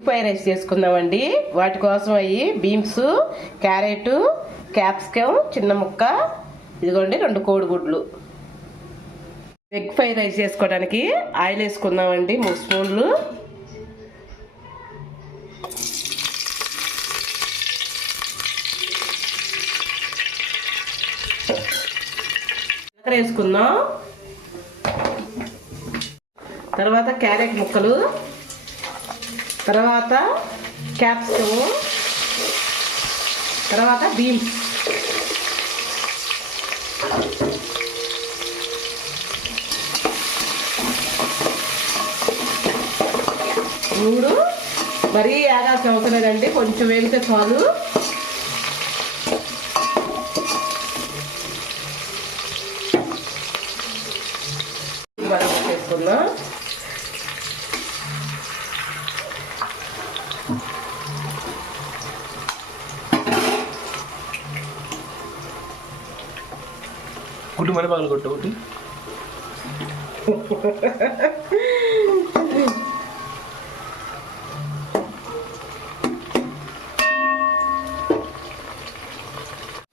Fried rice చేసుకుందామండి. వాటి కోసం అయ్యి బీన్స్, క్యారెట్, క్యాప్సికమ్ చిన్న ముక్క, ఇదిగోండి 2 కోడిగుడ్లు. ఎగ్ ఫ్రైడ్ రైస్ చేసుకోవడానికి ఆయిల్ వేసుకుందామండి 3 స్పూన్లు. వేసుకుందాం. తర్వాత క్యారెట్ ముక్కలు, తర్వాత క్యాప్సికము, తర్వాత బీన్స్. మూడు మరీ ఆగాల్సిన అవసరం లేదండి, కొంచెం వేగితే చాలు. చేసుకుందాం. కుట్టి మరి పగలు కొట్టు ఒకటి.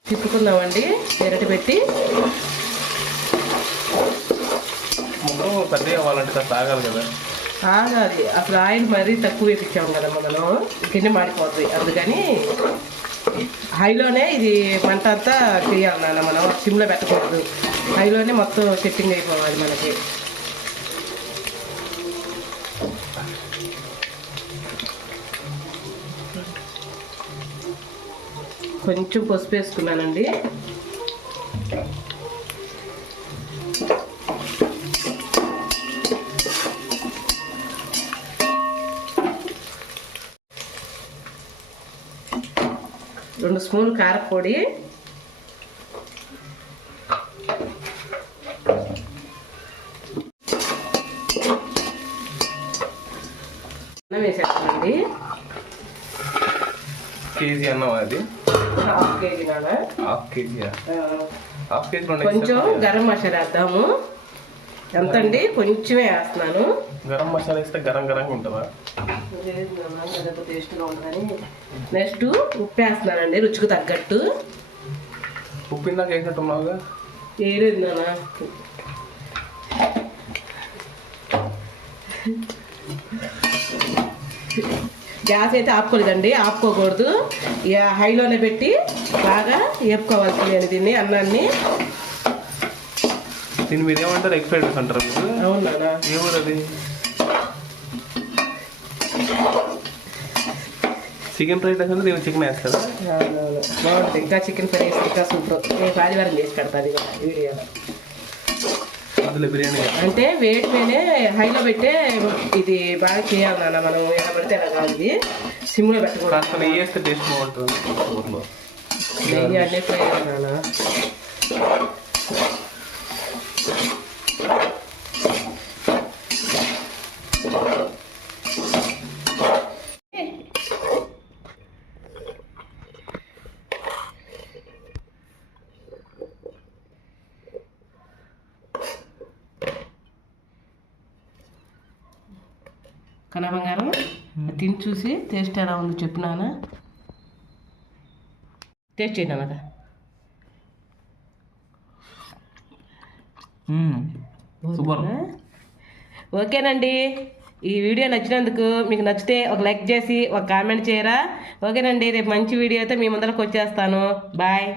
తిప్పుకుందామండి ఎరటి పెట్టి. ముగ్గురు పెద్ద అవ్వాలంటే కాస్త ఆగాలి కదా. ఆగాలి, అసలు ఆయిల్ మరీ తక్కువ వేపించాము కదా మనం, కింద మాడిపోతుంది. అందుకని హైలోనే ఇది మంట అంతా చేయాలి నాన్న, మనం సిమ్లో పెట్టకూడదు. హైలోనే మొత్తం సెట్టింగ్ అయిపోవాలి మనకి. కొంచెం పసుపు వేసుకున్నానండి. రెండు స్పూన్లు కారపొడి, అన్నం వేసేస్తానండి. కేజీ అన్నం అది, హాఫ్ కేజీ నాన్న. Half KG, half KG. కొంచెం గరం మసాలా వేద్దాము. ఎంతండి, కొంచెమే వేస్తున్నాను. గరం మసాలా వేస్తే గరం గరంగా ఉంటుందా? టేస్ట్గా ఉంటుందని. నెక్స్ట్ ఉప్పు వేస్తున్నానండి రుచికి తగ్గట్టు. ఉప్పు ఇందాక వేసినట్టున్నావుగా. వేయలేదు నాన్న. గ్యాస్ అయితే ఆపుకోలేదండి, ఆపుకోకూడదు. ఇక హైలోనే పెట్టి బాగా వేపుకోవాల్సింది దీన్ని, అన్నాన్ని. దీన్ని మీరు ఏమంటారు? ఎగ్ ఫ్రైడ్ రైస్ అంటారు మీరు? అవును నాన్న. ఏమూరు అది? చికెన్ ఫ్రైడ్ రైస్ అంటే దీన్ని చికెన్ వేస్తారా? బాగుంటుంది. ఇంకా చికెన్ ఫ్రై వేస్తే ఇంకా సూపర్. నేను ఆదివారం చేసి పెడతాను వీడియోలో. అందులో బిర్యానీ అంటే వేడి మీదే హైలో పెట్టే ఇది బాగా చేయాలి నాన్న. మనం ఎలా పడితే ఎలా కాదు, ఇది సిమ్లో పెట్టకూడదు. కాస్త నెయ్యి వేస్తే టేస్ట్ బాగుంటుంది. నెయ్యి అన్నీ ఫ్రై నాన్న. కన్నా బంగారం, తిని చూసి టేస్ట్ ఎలా ఉందో చెప్పినానా? టేస్ట్ చేయనా? సూపర్. ఓకేనండి. ఈ వీడియో నచ్చినందుకు మీకు నచ్చితే ఒక లైక్ చేసి ఒక కామెంట్ చేయరా? ఓకేనండి. రేపు మంచి వీడియోతో మీ ముందరకు వచ్చేస్తాను. బాయ్.